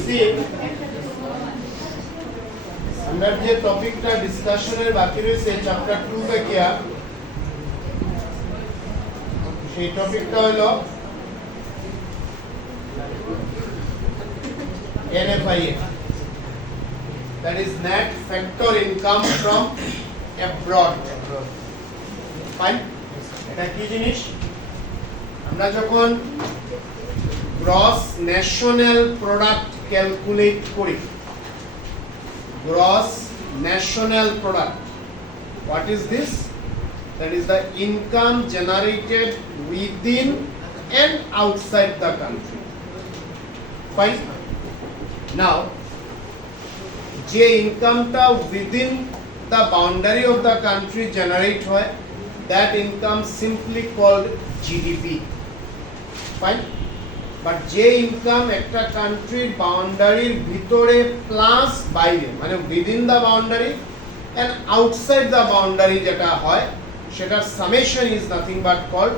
See, আমরা যে টপিকটা ডিসকাশনের বাকি রয়েছে চ্যাপ্টার 2 থেকে সেই টপিকটা হলো NFIA, that is net factor income from abroad. Fine? এটা কি জিনিস? আমরা যখন গ্রস ন্যাশনাল প্রোডাক্ট ক্যালকুলেট করি, gross national product, what is this? That is the income generated within and outside the country. Fine. Now যে ইনকামটা within the boundary of the country generate হয়, that income simply called GDP. Fine. But যে income একটা কান্ট্রির বাউন্ডারির ভিতরে plus বাইরে মানে within the boundary and outside the boundary যেটা হয় সেটার summation is nothing but called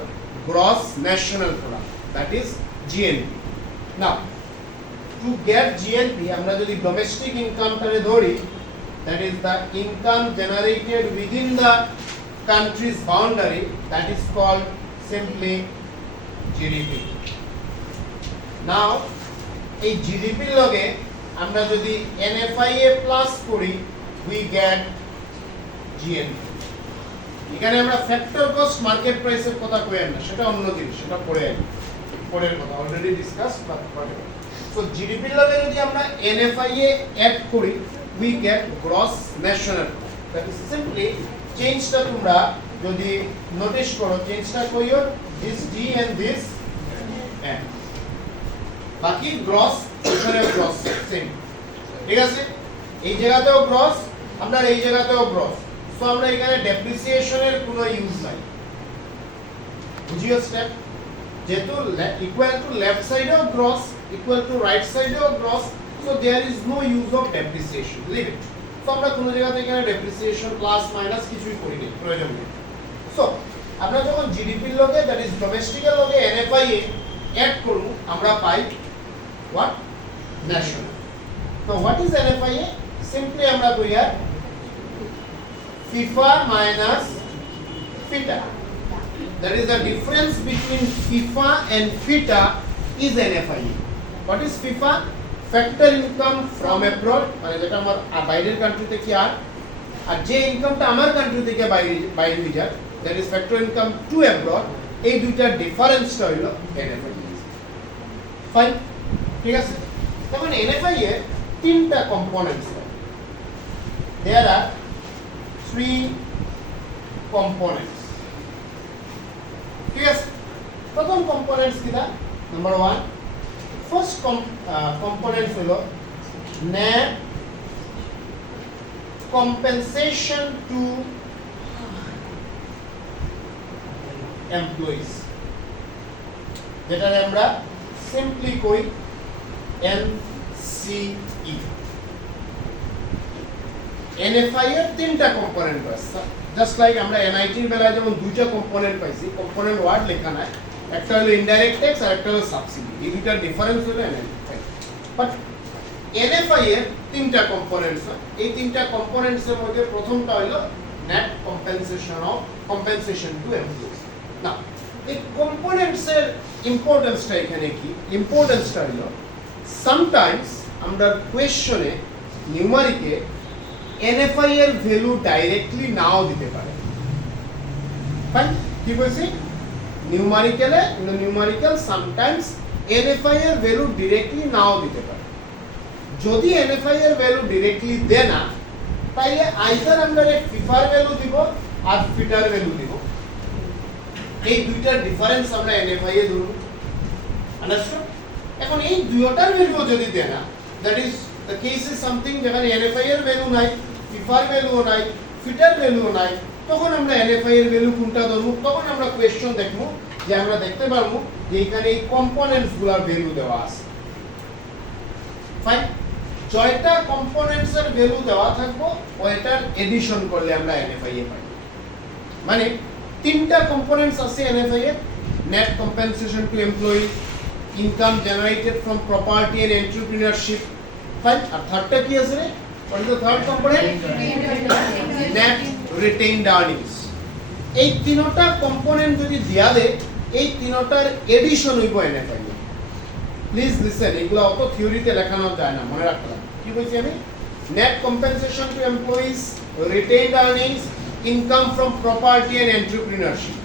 gross national product, that is GNP. Now to get GNP আমরা যদি ডোমেস্টিক ইনকামটারে ধরি, that is the income generated within the country's boundary, that is called simply GDP. Now এই জিডিপির লগে আমরা যদি NFIA plus করি, উই গেট জিএনপি। এখানে আমরা ফ্যাক্টর কস্ট মার্কেট প্রাইসের কথা কই না, সেটা অন্য জিনিস, সেটা পরের কথা, অলরেডি ডিসকাস বাট সো জিডিপির লগে যদি আমরা এনএফআইএ অ্যাড করি, we get gross national, that is simply চেঞ্জটা তোমরা যদি নোটিস করো, চেঞ্জটা কইও this D and this N, বাকি গ্রস এখানে গ্রস সেম, ঠিক আছে? এই জায়গাতেও গ্রস, আমরা এই জায়গাতেও গ্রস, সো আমরা এখানে ডেপ্রিসিয়েশনের কোনো ইউজ নাই। বুঝিও স্টেপ, যেহেতু ইকুয়াল টু লেফট সাইডেও গ্রস, ইকুয়াল টু রাইট সাইডেও gross, so there is no use of depreciation, leave it. So আমরা কোনো জায়গাতে এখানে ডেপ্রিসিয়েশন প্লাস মাইনাস কিছুই করি না, প্রয়োজন নেই। সো আমরা যখন জিডিপির লগে দ্যাট ইজ ডোমেস্টিকের লগে এনএফআইএ অ্যাড করব, আমরা পাই what? National. So what is NFIA? Simply আমরা কই আর FIFA minus FITA. That is the difference between FIFA and FITA is NFIA. What is FIFA? Factor income from abroad, মানে যেটা আমার বাইরের কান্ট্রি থেকে আর যে ইনকামটা আমার কান্ট্রি থেকে বাইরে হয়ে যায়, that is factor income to abroad, এই দুইটার ডিফারেন্সটা হলো NFIA. Fine. ঠিক আছে? তখন এনএফআই এর তিনটা কম্পোনেন্টস আছে। There are 3 components. ঠিক আছে? প্রথম কম্পোনেন্টস কিটা? নাম্বার 1, ফার্স্ট কম্পোনেন্ট হলো নেট কম্পেনসেশন টু এমপ্লয়িজ, যেটা আমরা সিম্পলি কই NCE। NFI এর তিনটা কম্পোনেন্ট আছে, জাস্ট লাইক আমরা NIT এর বেলায় যেমন দুইটা কম্পোনেন্ট পাইছি, কম্পোনেন্ট ওয়ার্ড লেখা নাই, একটা হলো ইনডাইরেক্ট ট্যাক্স আর একটা হলো সাবসিডি, এই দুইটার ডিফারেন্স হলো NFI। বাট NFI এর তিনটা কম্পোনেন্টস, এই তিনটা কম্পোনেন্টস এর মধ্যে প্রথমটা হলো নেট কম্পেনসেশন টু এমপ্লয়িজ। না, এই কম্পোনেন্টস এর ইম্পর্টেন্সটা এখানে কি? ইম্পর্টেন্সটা হলো sometimes আমরা কোয়েশ্চনে নিউমারিকে এনএফআই এর ভ্যালু ডাইরেক্টলি নাও দিতে পারে। ফাইন, কি বলছি? নিউমারিক্যাল সামটাইমস এনএফআই এর ভ্যালু ডাইরেক্টলি নাও দিতে পারে। যদি এনএফআই এর ভ্যালু ডাইরেক্টলি দেয় না, তাইলে আইদার আমরা ফিফার ভ্যালু দিব আর ফিটার ভ্যালু দিব, এই দুইটার ডিফারেন্স আমরা এনএফআই এ ধরব। আন্ডারস্টুড? এখন এই দুইটার ভ্যালু যদি দেয় না, that is the case is something যেখানে এনএফআই এর ভ্যালু নাই, ফিফার ভ্যালুও নাই, ফিটার ভ্যালুও নাই, তখন আমরা এনএফআই এর ভ্যালু কোনটা ধরব? তখন আমরা কোয়েশ্চন দেখব যে আমরা দেখতে পারবো যে এখানে এই কম্পোনেন্টস গুলার ভ্যালু দেওয়া আছে। ফাইন, জয়টা কম্পোনেন্টস এর ভ্যালু দেওয়া থাকবো, ওইটার এডিশন করলে আমরা এনএফআই এ পাই। মানে তিনটা কম্পোনেন্টস আছে এনএফআই এর, net compensation to employee, income generated from property and entrepreneurship fine আর থার্ডটা কি আছে রে what is the third component net retained earnings এই তিনটা কম্পোনেন্ট যদি দিয়া দে এই তিনটার এডিশন হইব এনএফআই প্লিজ লিসেন এগুলো অত থিওরিতে লেখানো যায় না মনে রাখতে হবে কি বলছি আমি net compensation to employees retained earnings income from property and entrepreneurship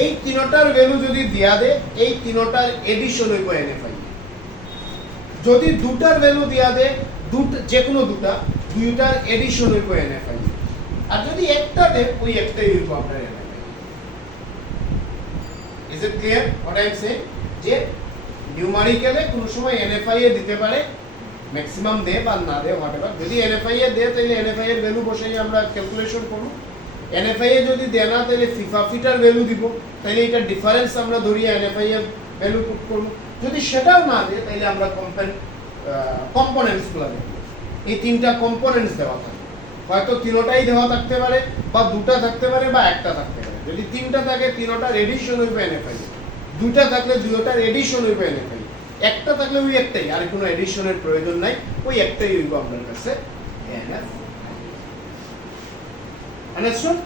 এই তিনটার ভ্যালু যদি দিয়া দে এই তিনটার এডিশন হইব এনএফআই যদি দুটার ভ্যালু দিয়া দে যে কোনো দুইটার এডিশন হইব এনএফআই আর যদি একটা দে ওই একটাই হইব আপনার এনএফআই is it clear what I am saying যে নিউমারিক্যালে কোন সময় এনএফআই এ দিতে পারে ম্যাক্সিমাম দে বা না দে হোয়াটএভার যদি এনএফআই এ দে তাহলে এনএফআই এর ভ্যালু বসাই আমরা ক্যালকুলেশন করব এনএফআই এ যদি দেয় না তাহলে ফিফা ফিটার ভ্যালু দিব তাহলে এটা ডিফারেন্স আমরা ধরিয়ে এনএফআই এর ভ্যালু পুট করব যদি সেটাও না দেয় তাহলে আমরা কম্পোনেন্টস গুলো দেব এই তিনটা কম্পোনেন্টস দেওয়া থাকে হয়তো তিনটাই দেওয়া থাকতে পারে বা দুটো থাকতে পারে বা একটা থাকতে পারে যদি তিনটা থাকে তিনটার এডিশন হইবে এনএফআই দুইটা থাকলে দুইটার এডিশন হইবে এনএফআই একটা থাকলে ওই একটাই আর কোনো এডিশনের প্রয়োজন নাই ওই একটাই হইব আপনার কাছে এনএফআই আন্ডারস্টুড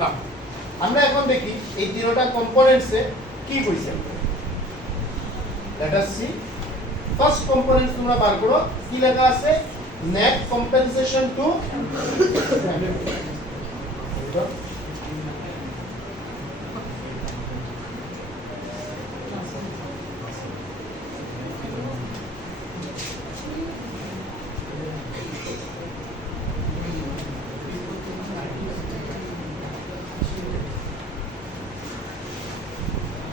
না আমরা এখন দেখি এই তিনটা কম্পোনেন্টসে কি কইছে let us see first component তোমরা বার করো কি লেখা আছে নেট কম্পেনসেশন টু